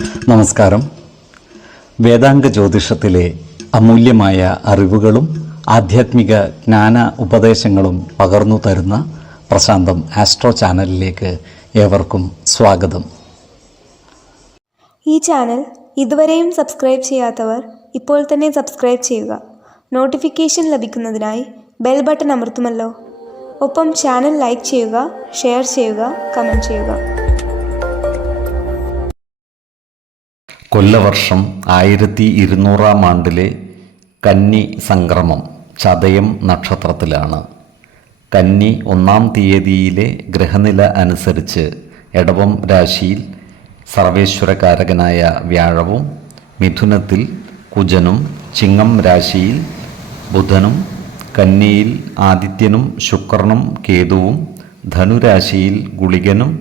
നമസ്കാരം. വേദാംഗ ജ്യോതിഷത്തിലെ അമൂല്യമായ അറിവുകളും ആധ്യാത്മിക ജ്ഞാന ഉപദേശങ്ങളും പകർന്നു തരുന്ന പ്രശാന്തം ആസ്ട്രോ ചാനലിലേക്ക് ഏവർക്കും സ്വാഗതം. ഈ ചാനൽ ഇതുവരെയും സബ്സ്ക്രൈബ് ചെയ്യാത്തവർ ഇപ്പോൾ തന്നെ സബ്സ്ക്രൈബ് ചെയ്യുക. നോട്ടിഫിക്കേഷൻ ലഭിക്കുന്നതിനായി ബെൽ ബട്ടൺ അമർത്തുമല്ലോ. ഒപ്പം ചാനൽ ലൈക്ക് ചെയ്യുക, ഷെയർ ചെയ്യുക, കമൻറ്റ് ചെയ്യുക. കൊല്ലവർഷം 1200 ആണ്ടിലെ കന്നി സംക്രമം ചതയം നക്ഷത്രത്തിലാണ്. കന്നി 1-ാം തീയതിയിലെ ഗ്രഹനില അനുസരിച്ച് എടവം രാശിയിൽ സർവേശ്വരകാരകനായ വ്യാഴവും, മിഥുനത്തിൽ കുജനും, ചിങ്ങം രാശിയിൽ ബുധനും, കന്നിയിൽ ആദിത്യനും ശുക്രനും കേതുവും, ധനുരാശിയിൽ ഗുളികനും,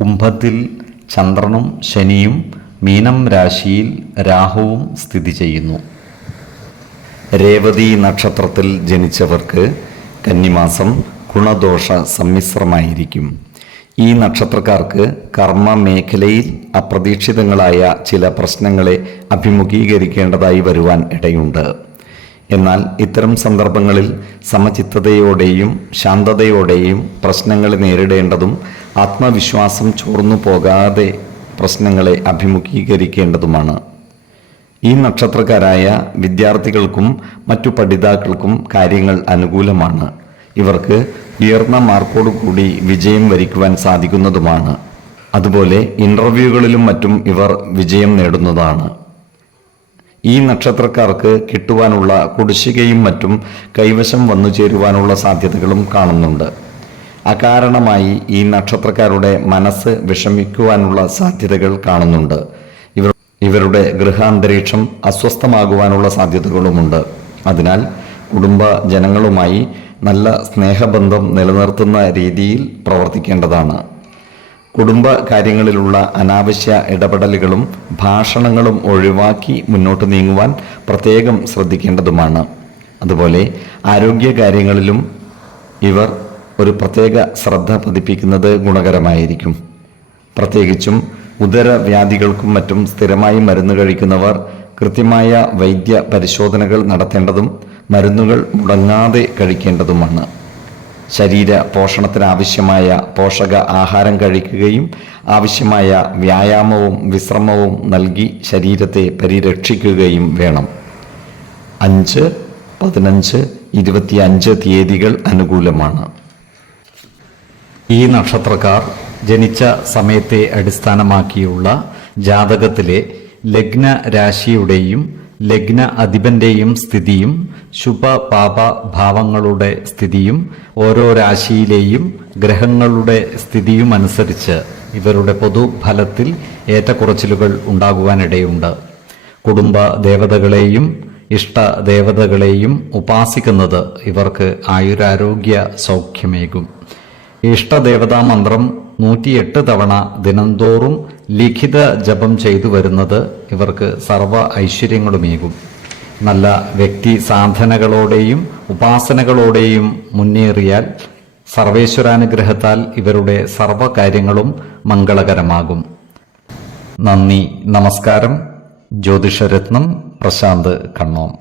കുംഭത്തിൽ ചന്ദ്രനും ശനിയും, മീനം രാശിയിൽ രാഹുവും സ്ഥിതി ചെയ്യുന്നു. രേവതി നക്ഷത്രത്തിൽ ജനിച്ചവർക്ക് കന്നിമാസം ഗുണദോഷ സമ്മിശ്രമായിരിക്കും. ഈ നക്ഷത്രക്കാർക്ക് കർമ്മ മേഖലയിൽ അപ്രതീക്ഷിതങ്ങളായ ചില പ്രശ്നങ്ങളെ അഭിമുഖീകരിക്കേണ്ടതായി വരുവാൻ ഇടയുണ്ട്. എന്നാൽ ഇത്തരം സന്ദർഭങ്ങളിൽ സമചിത്തതയോടെയും ശാന്തതയോടെയും പ്രശ്നങ്ങളെ നേരിടേണ്ടതും ആത്മവിശ്വാസം ചോർന്നു പോകാതെ പ്രശ്നങ്ങളെ അഭിമുഖീകരിക്കേണ്ടതുമാണ്. ഈ നക്ഷത്രക്കാരായ വിദ്യാർത്ഥികൾക്കും മറ്റു പഠിതാക്കൾക്കും കാര്യങ്ങൾ അനുകൂലമാണ്. ഇവർക്ക് ഉയർന്ന മാർക്കോടുകൂടി വിജയം വരിക്കുവാൻ സാധിക്കുന്നതുമാണ്. അതുപോലെ ഇൻ്റർവ്യൂകളിലും മറ്റും ഇവർ വിജയം നേടുന്നതാണ്. ഈ നക്ഷത്രക്കാർക്ക് കിട്ടുവാനുള്ള കുടിശ്ശികയും മറ്റും കൈവശം വന്നു ചേരുവാനുള്ള സാധ്യതകളും കാണുന്നുണ്ട്. അകാരണമായി ഈ നക്ഷത്രക്കാരുടെ മനസ്സ് വിഷമിക്കുവാനുള്ള സാധ്യതകൾ കാണുന്നുണ്ട്. ഇവരുടെ ഗൃഹാന്തരീക്ഷം അസ്വസ്ഥമാകുവാനുള്ള സാധ്യതകളുമുണ്ട്. അതിനാൽ കുടുംബ ജനങ്ങളുമായി നല്ല സ്നേഹബന്ധം നിലനിർത്തുന്ന രീതിയിൽ പ്രവർത്തിക്കേണ്ടതാണ്. കുടുംബ കാര്യങ്ങളിലുള്ള അനാവശ്യ ഇടപെടലുകളും ഭാഷണങ്ങളും ഒഴിവാക്കി മുന്നോട്ട് നീങ്ങുവാൻ പ്രത്യേകം ശ്രദ്ധിക്കേണ്ടതുമാണ്. അതുപോലെ ആരോഗ്യകാര്യങ്ങളിലും ഇവർ ഒരു പ്രത്യേക ശ്രദ്ധ പതിപ്പിക്കുന്നത് ഗുണകരമായിരിക്കും. പ്രത്യേകിച്ചും ഉദരവ്യാധികൾക്കും മറ്റും സ്ഥിരമായി മരുന്ന് കഴിക്കുന്നവർ കൃത്യമായ വൈദ്യ പരിശോധനകൾ നടത്തേണ്ടതും മരുന്നുകൾ മുടങ്ങാതെ കഴിക്കേണ്ടതുമാണ്. ശരീര പോഷണത്തിനാവശ്യമായ പോഷക ആഹാരം കഴിക്കുകയും ആവശ്യമായ വ്യായാമവും വിശ്രമവും നൽകി ശരീരത്തെ പരിരക്ഷിക്കുകയും വേണം. 5, 15, 25 തീയതികൾ അനുകൂലമാണ്. ഈ നക്ഷത്രക്കാർ ജനിച്ച സമയത്തെ അടിസ്ഥാനമാക്കിയുള്ള ജാതകത്തിലെ ലഗ്ന രാശിയുടെയും ലഗ്ന അധിപന്റെയും സ്ഥിതിയും ശുഭപാപ ഭാവങ്ങളുടെ സ്ഥിതിയും ഓരോ രാശിയിലെയും ഗ്രഹങ്ങളുടെ സ്ഥിതിയും അനുസരിച്ച് ഇവരുടെ പൊതുഫലത്തിൽ ഏറ്റക്കുറച്ചിലുകൾ ഉണ്ടാകുവാനിടയുണ്ട്. കുടുംബ ദേവതകളെയും ഇഷ്ടദേവതകളെയും ഉപാസിക്കുന്നത് ഇവർക്ക് ആയുരാരോഗ്യ സൗഖ്യമേകും. ഇഷ്ടദേവതാ മന്ത്രം 108 തവണ ദിനംതോറും ലിഖിത ജപം ചെയ്തു വരുന്നത് ഇവർക്ക് സർവ ഐശ്വര്യങ്ങളുമേകും. നല്ല വ്യക്തി സാധനകളോടെയും ഉപാസനകളോടെയും മുന്നേറിയാൽ സർവേശ്വരാനുഗ്രഹത്താൽ ഇവരുടെ സർവകാര്യങ്ങളും മംഗളകരമാകും. നന്ദി, നമസ്കാരം. ജ്യോതിഷരത്നം പ്രശാന്ത് കണ്ണോം.